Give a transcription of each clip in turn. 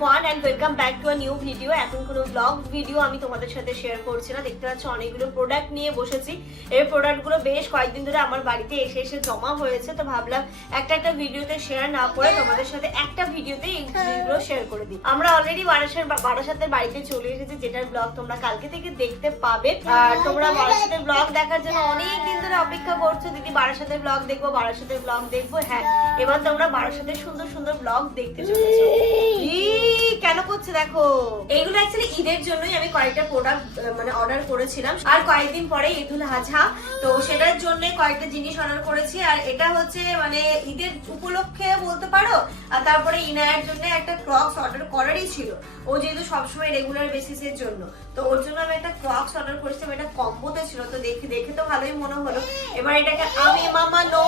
Everyone and welcome back to a new video এখন কোনো blog video আমি তোমাদের সাথে শেয়ার করছি না। দেখতে পাচ্ছ, অনেকগুলো প্রোডাক্ট নিয়ে বসেছি। এই প্রোডাক্টগুলো বেশ কয়েকদিন ধরে আমার বাড়িতে এসে এসে জমা হয়েছে, তো ভাবলাম একটা একটা ভিডিওতে শেয়ার না করে তোমাদের সাথে একটা ভিডিওতে এই শেয়ার করে দিই। আমরা অলরেডি বারাসার, বারাসাতের বাড়িতে চলে এসেছি, যেটার ব্লগ তোমরা কালকে থেকে দেখতে পাবে। আর তোমরা বারাসাতের ব্লগ দেখার জন্য অনেক দিন ধরে অপেক্ষা করছ। দিদি, বারাসাতের ব্লগ দেখব, বারাসাতের ব্লগ দেখব হ্যাঁ এবার তোমরা বারাসাতের সুন্দর সুন্দর ব্লগ দেখতে চলেছো কেন করছে দেখো? এইগুলো অ্যাকচুয়ালি ঈদের জন্যই আমি কয়েকটা প্রোডাক্ট মানে অর্ডার করেছিলাম। আর কয়েকদিন পরে ঈদুল আজহা। তো সেটার জন্য কয়েকটা জিনিস অর্ডার করেছি। আর এটা হচ্ছে মানে ঈদের উপলক্ষে বলতে পারো, আর তারপরে ইনায়ের জন্য একটা ক্রক্স অর্ডার করারই ছিল। ও যেহেতু সবসময় রেগুলার বেসিসের জন্য। তো ওর জন্য আমি একটা ক্রক্স অর্ডার করেছিলাম। এটা কম্বোতে ছিল। তো দেখে দেখে তো ভালোই মনে হলো। এবার এটাকে আমি মামা নো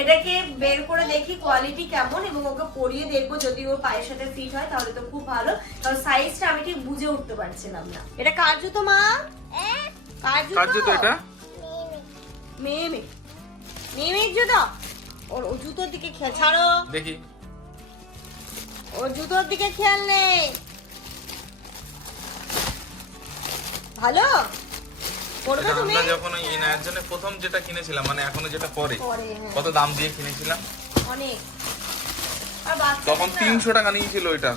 এটাকে বের করে দেখি কোয়ালিটি কেমন এবং ওকে পরিয়ে দেখব। যদি ওর পায়ের সাথে ফিট হয়, তাহলে তো খুব ভালো কারণ সাইজটা আমি ঠিক বুঝে উঠতে পারছিলাম না। এটা কার জুতো মা? কার কার জুতো এটা? মেয়ে মেয়ে মেয়ে মেয়ের জুতো? ওর ও জুতোর দিকে খেয়াল ছাড়ো। দেখি। ওর জুতোর দিকে খেয়াল নেই। ভালো? করবে তুমি আমরা যখন ওই জন্য প্রথম যেটা কিনেছিলাম মানে এখনও যেটা পরে হ্যাঁ। কত দাম দিয়ে কিনেছিলাম? অনেক। তখন তিনশো টাকা নিয়েছিল এটা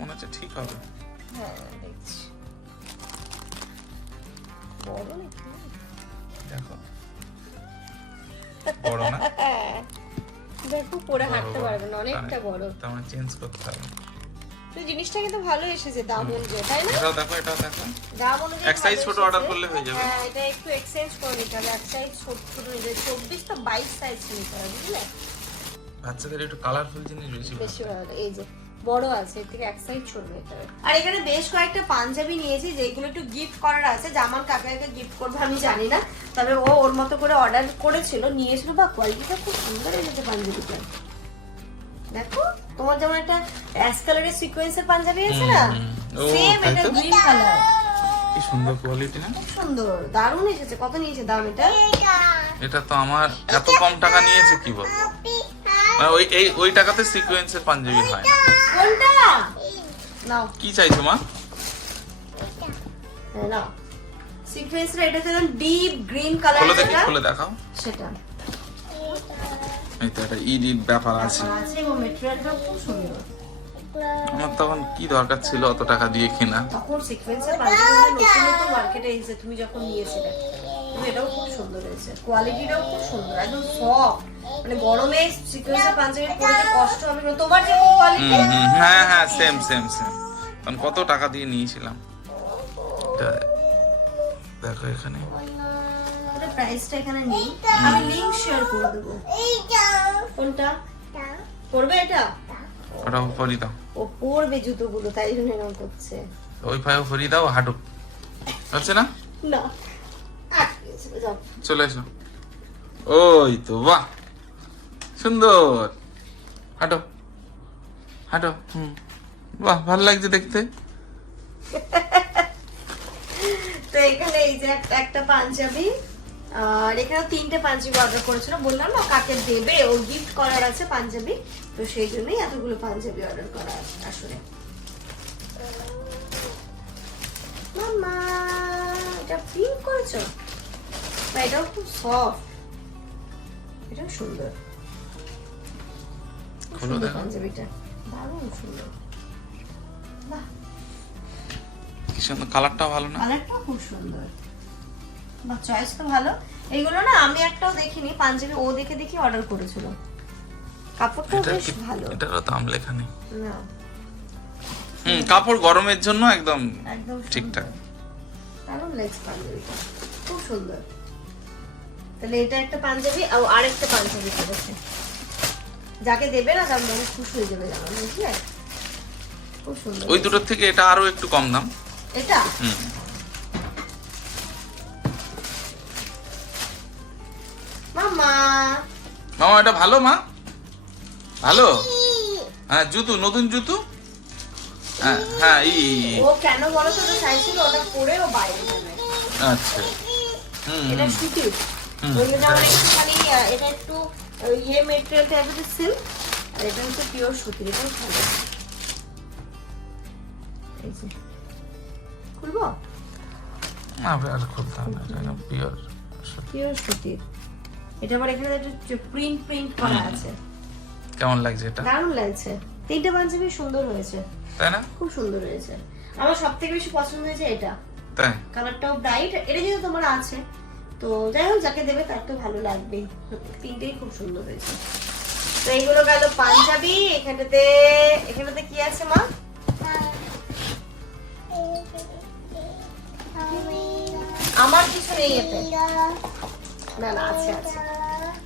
মনে হচ্ছে ঠিক হবে। হ্যাঁ দেখো। বড় না? দেখো পরে হাঁটতে পারবে না অনেকটা বড়। তো আমার চেঞ্জ করতে হবে। তো জিনিসটা কিন্তু ভালো এসেছে দাম অনুযায়ী তাই না? এটাও দেখো এটাও দেখো। দাম অনুযায়ী এক ভালো ছোট order করলে হয়ে যাবে। হ্যাঁ এটা একটু এক্সচেঞ্জ করে নিতে হবে এক সাইজ ছোট ছোট নিতে হবে। চব্বিশ তো বাইশ সাইজ নিতে হবে বুঝলে? বাচ্চাদের একটু কালারফুল জিনিস বেশি বেশি এই যে বড় আছে এর থেকে এক সাইজ ছোট নিতে হবে আর এখানে বেশ কয়েকটা পাঞ্জাবি নিয়েছি যেগুলো একটু গিফট করার আছে। জামান কাকাকে গিফট করব আমি জানি না তবে ও ওর মতো করে অর্ডার করেছিল নিয়েছিল বা কোয়ালিটিটা খুব সুন্দর এসেছে পাঞ্জাবিটা। দেখো তোমার যেমন একটা অ্যাশ কালারের সিকোয়েন্সের পাঞ্জাবি আছে না? সেম এটা গ্রিন কালার কি সুন্দর কোয়ালিটি না? সুন্দর। দারুণ এসেছে। কত নিয়েছে? দাম এটা? এটা তো আমার এত কম টাকা নিয়েছে কি বলব? মানে ওই এই ওই টাকাতে সিকোয়েন্সের পাঞ্জাবি হয় না। কোনটা? নাও। কি চাইছো মা? হ্যাঁ, নাও। সিকোয়েন্সটা এটা হচ্ছে ডিপ গ্রিন কালার খুলে দেখি খুলে দেখাও। সেটা। এই তো একটা ইড ব্যাপার আছে। আমার তখন কি দরকার ছিল অত টাকা দিয়ে কেনা? তখন সিকোয়েন্সের নতুন মার্কেটে তুমি যখন এটাও খুব সুন্দর হয়েছে। কোয়ালিটিটাও খুব সুন্দর একদম সফট মানে গরমে সিকোয়েন্সের পাঞ্জাবি পরে কষ্ট হবে না, তোমার যেমন কোয়ালিটি হ্যাঁ হ্যাঁ সেম সেম সেম তখন কত টাকা দিয়ে নিয়েছিলাম? দেখো এখানে। ওটা প্রাইসটা এখানে নেই। আমি লিংক শেয়ার করে দেবো। কোনটা? করবে এটা? ওটা ফরি দাও। ও পরবে জুতোগুলো তাই জন্য এরকম করছে। ওই পায়ে ফরি দাও হাঁটুক। হচ্ছে না? না। চলে এসো। ওই তো বাহ! সুন্দর। হাঁটো। হাঁটো হুম। বাহ ভালো লাগছে দেখতে। তো এখানে এই যে একটা একটা পাঞ্জাবি। আর এখানে তিনটে পাঞ্জাবি অর্ডার করেছিল। বললাম না কাকে দেবে? ও গিফট করার আছে পাঞ্জাবি। তো সেই জন্যই এতগুলো পাঞ্জাবি অর্ডার করা আছে। আসলে মামা এটা পিঙ্ক করেছ? এটাও খুব সফট এটাও সুন্দর। সুন্দর। পাঞ্জাবিটা। দারুণ সুন্দর। বাহ। সুন্দর কালারটা ভালো না? কালারটাও খুব সুন্দর। বা চয়েস তো ভালো। এইগুলো না আমি একটাও দেখিনি পাঞ্জাবি ও দেখে দেখে অর্ডার করেছিল। কাপড়টাও এটা বেশ ভালো। এটারও দাম লেখা নেই। না। হুম কাপড় গরমের জন্য একদম একদম ঠিকঠাক। দারুণ লেগস পাঞ্জাবিটা। খুব সুন্দর। তাহলে এটা একটা পাঞ্জাবি আর আরেকটা পাঞ্জাবি করেছে যাকে দেবে না তার মনে খুশি হয়ে যাবে জানো বুঝলে? খুব সুন্দর ওই দুটোর থেকে এটা আরও একটু কম দাম। এটা? হুম। মামা মামা এটা ভালো মা। ভালো? হ্যাঁ জুতো নতুন জুতো? হ্যাঁ হ্যাঁ ই। ও কেন বলো তো ওটা চাইছিল ওটা পরে ও বাইরে যাবে। আচ্ছা। হুম, এটা। সুতির। হুম, ওই জন্য আমার এটা- একটুখানি এটা একটু ইয়ে মেটেরিয়াল টাইপের সিল্ক আর এটা হচ্ছে পিওর সুতির এটাও ভালো। খুলবো? না আর খুলতে হবে না এটা পিওর পিওর সুতির। এটা আবার এখানে একটা প্রিন্ট প্রিন্ট করা আছে। কেমন লাগছে এটা? দারুণ লাগছে। তিনটে পাঞ্জাবি সুন্দর হয়েছে। তাই না? খুব সুন্দর হয়েছে। আমার সব থেকে বেশি পছন্দ হয়েছে এটা। তাই? কালারটাও ব্রাইট এটা যেহেতু তোমার আছে তো যাই হোক যাকে দেবে তার তো ভালো লাগবেই তিনটেই খুব সুন্দর হয়েছে। তো এইগুলো গেল পাঞ্জাবি। এখানটাতে এখানটাতে কি আছে মা? আমার কিছু নেই এতে। না না আছে আছে।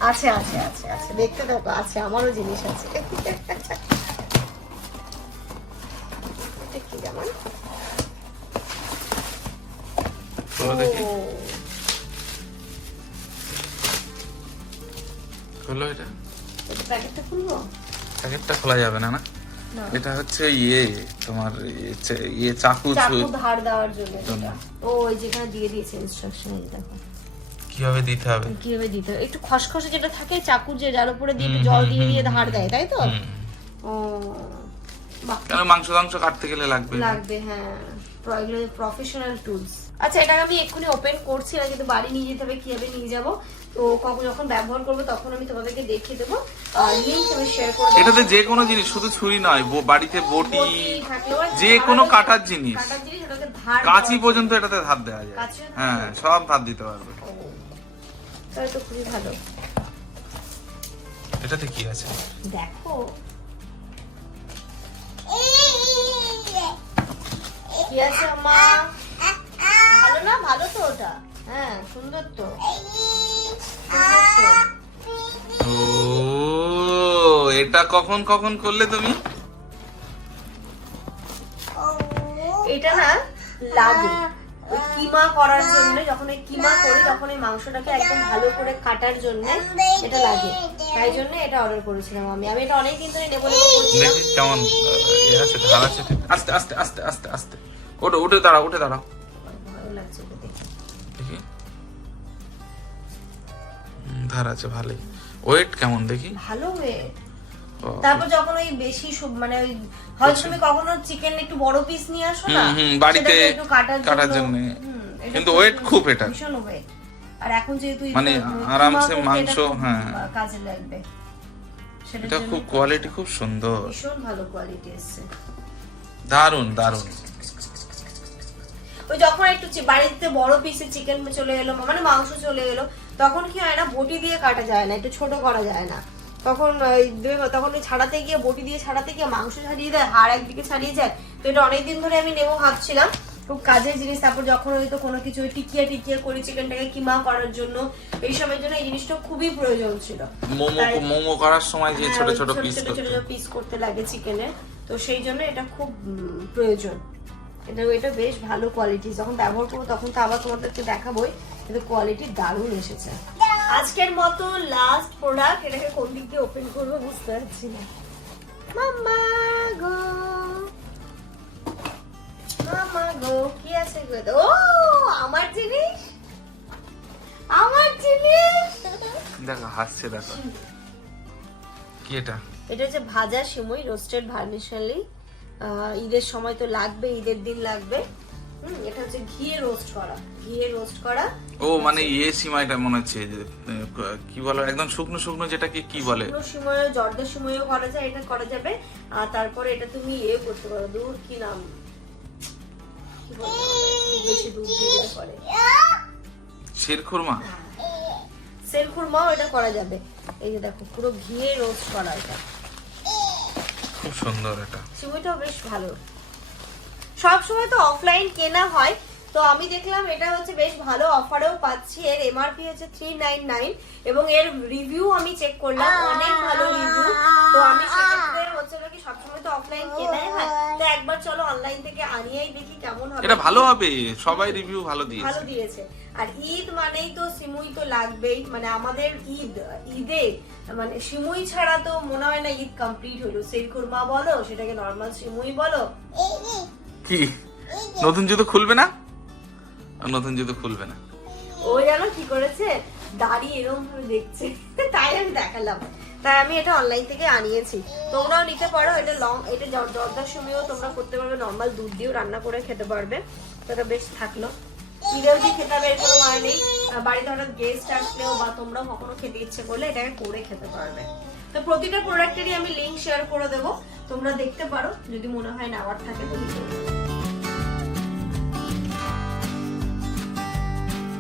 আছে আছে আছে আছে। দেখতে দেখো আছে আমারও জিনিস আছে। এটা কি যেমন খোলো প্যাকেটটা খুলবো? প্যাকেটটা খোলা যাবে না না? এটা হচ্ছে ইয়ে তোমার ইয়ে চা- চাকু চাকু ধার দেওয়ার জন্য। ও ওই যেখানে দিয়ে দিয়েছে ইনস্ট্রাকশন দেখো। কীভাবে দিতে হবে? কীভাবে দিতে হয় একটু খসখসে যেটা থাকে চাকুর যে যার উপরে দিয়ে একটু জল দিয়ে দিয়ে ধার দেয় তাই তো? ও মাংস টাংস কাটতে গেলে লাগবে? লাগবে হ্যাঁ। এগুলো প্রফেশনাল টুলস আচ্ছা এটা আমি এক্ষুনি ওপেন করছি না কিন্তু বাড়ি নিয়ে যেতে হবে কীভাবে নিয়ে যাব? তো কখন যখন ব্যবহার করব তখন আমি তোমাদেরকে দেখিয়ে দেবো। লিঙ্ক আমি শেয়ার এটাতে যে কোনো জিনিস শুধু ছুরি নয় বাড়িতে বটি যে কোনো কাটার জিনিস। কাটার জিনিস ওটাকে ধার কাঁচি পর্যন্ত এটাতে ধার দেওয়া যায়। হ্যাঁ সব ধার দিতে পারবে। তাহলে তো খুবই ভালো। এটাতে কি আছে? দেখো। কি আছে মা? ভালো না? ভালো তো ওটা। হ্যাঁ সুন্দর তো। ও এটা কখন কখন করলে তুমি? এটা না লাগে কিমা করার জন্য যখন এই কিমা করি তখন এই মাংসটাকে একদম ভালো করে কাটার জন্য এটা লাগে। তাই জন্য এটা অর্ডার করেছিলাম আমি। আমি এটা অনেকদিন ধরে নেব দেখি কেমন এ আছে ধার আছে আস্তে আস্তে আস্তে আস্তে আস্তে। ওটা উঠে দাঁড়াও উঠে দাঁড়াও। ভালো লাগছে দেখি। ধার আছে ভালোই। ওয়েট কেমন দেখি? ভালো হয়ে তারপর যখন ওই বেশি মানে ওই হয়তো তুমি কখনো চিকেন একটু বড় পিস নিয়ে আসো না? বাড়িতে একটু কাটার জন্য। কিন্তু সুন্দর, খুব এটা। ভীষণ। আর এখন যেহেতু মানে আরামসে মাংস, হ্যাঁ। কাজে লাগবে খুব কোয়ালিটি খুব সুন্দর ভীষণ ভালো কোয়ালিটি এসছে দারুণ দারুণ ওই যখন একটু বাড়িতে বড় পিসের চিকেন চলে এলো মানে মাংস চলে এলো তখন কি হয় না বটি দিয়ে কাটা যায় না একটু ছোট করা যায় না তখন তখন ওই ছাড়াতে গিয়ে বটি দিয়ে ছাড়াতে গিয়ে মাংস ছাড়িয়ে দেয় হাড় একদিকে ছাড়িয়ে যায় তো এটা অনেকদিন ধরে আমি নেব ভাবছিলাম খুব কাজের জিনিস তারপর যখন হয়তো কোনো কিছু টিকিয়া টিকিয়া করি চিকেনটাকে কিমা করার জন্য এই সময়ের জন্য এই জিনিসটা খুবই প্রয়োজন ছিল। মোমো মোমো করার সময় যে হ্যাঁ, ছোট ছোট পিস ছোট করতে। ছোট পিস করতে লাগে চিকেনের তো সেই জন্য এটা খুব প্রয়োজন। এটা এটা বেশ ভালো কোয়ালিটি যখন ব্যবহার করব তখন তো আবার তোমাদেরকে দেখাবোই কিন্তু কোয়ালিটি দারুণ এসেছে। আজকের মতো লাস্ট প্রোডাক্ট এটাকে কোন দিক দিয়ে ওপেন করব বুঝতে পারছি না। মাম্মা গো। মামা গো কি আছে গো ও আমার জিনিস? আমার জিনিস? দেখো হাসছে দেখো। কি এটা? এটা হচ্ছে ভাজা সিমুই রোস্টেড ভার্মিশালি ঈদের সময় তো লাগবে ঈদের দিন লাগবে। এটা হচ্ছে ঘিয়ে রোস্ট করা। ঘিয়ে রোস্ট করা। ও মানে ইয়ে সিমাইটা মনে হচ্ছে কি বলো একদম শুকনো শুকনো যেটাকে কি বলে? শুকনো সময় জর্দার সময়ও করা যায় এটা করা যাবে। আর তারপরে এটা তুমি ইয়ে করতে পারো দূর কি নাম? বেশি দুধ দিয়ে দিলে পরে শিরখুরমা সেল খুরমাও এটা করা যাবে। এই যে দেখো পুরো ঘিয়ে রোস্ট করা এটা। খুব সুন্দর এটা। সিমুইটাও বেশ ভালো। সব সময় তো অফলাইন কেনা হয় তো আমি দেখলাম এটা হচ্ছে বেশ ভালো অফারেও পাচ্ছি। এর এমআরপি হচ্ছে থ্রি নাইন নাইন এবং এর রিভিউ আমি চেক করলাম অনেক ভালো রিভিউ তো আমি সেক্ষেত্রে হচ্ছে কি সবসময় তো অফলাইন কেনাই হয়। তো একবার চলো অনলাইন থেকে আনিয়েই দেখি কেমন হবে। এটা ভালো হবে সবাই রিভিউ ভালো দিয়েছে। ভালো দিয়েছে। আর ঈদ মানেই তো সিমুই তো লাগবেই মানে আমাদের ঈদ ঈদে মানে সিমুই ছাড়া তো মনে হয় না ঈদ কমপ্লিট হলো। সেই খুরমা বলো সেটাকে নর্মাল সিমুই বলো। কি? নতুন জুতো খুলবে না? আর নতুন জুতো খুলবে না। ও জানো কি করেছে? দাড়ি এরকম ভাবে দেখছে। তাই আমি দেখালাম। তাই আমি এটা অনলাইন থেকে আনিয়েছি। তোমরাও নিতে পারো। এটা লং এটা জর্দার সময়ও তোমরা করতে পারবে। নর্মাল দুধ দিয়েও রান্না করে খেতে পারবে। তো বেশ থাকল। চিড়েও দিয়ে খেতে হবে এর কোনো নেই। বাড়িতে হঠাৎ গেস্ট আসলেও বা তোমরা কখনো খেতে ইচ্ছে করলে এটাকে করে খেতে পারবে। তো প্রতিটা প্রোডাক্টেরই আমি লিঙ্ক শেয়ার করে দেবো। তোমরা দেখতে পারো। যদি মনে হয় নেওয়ার থাকে তো।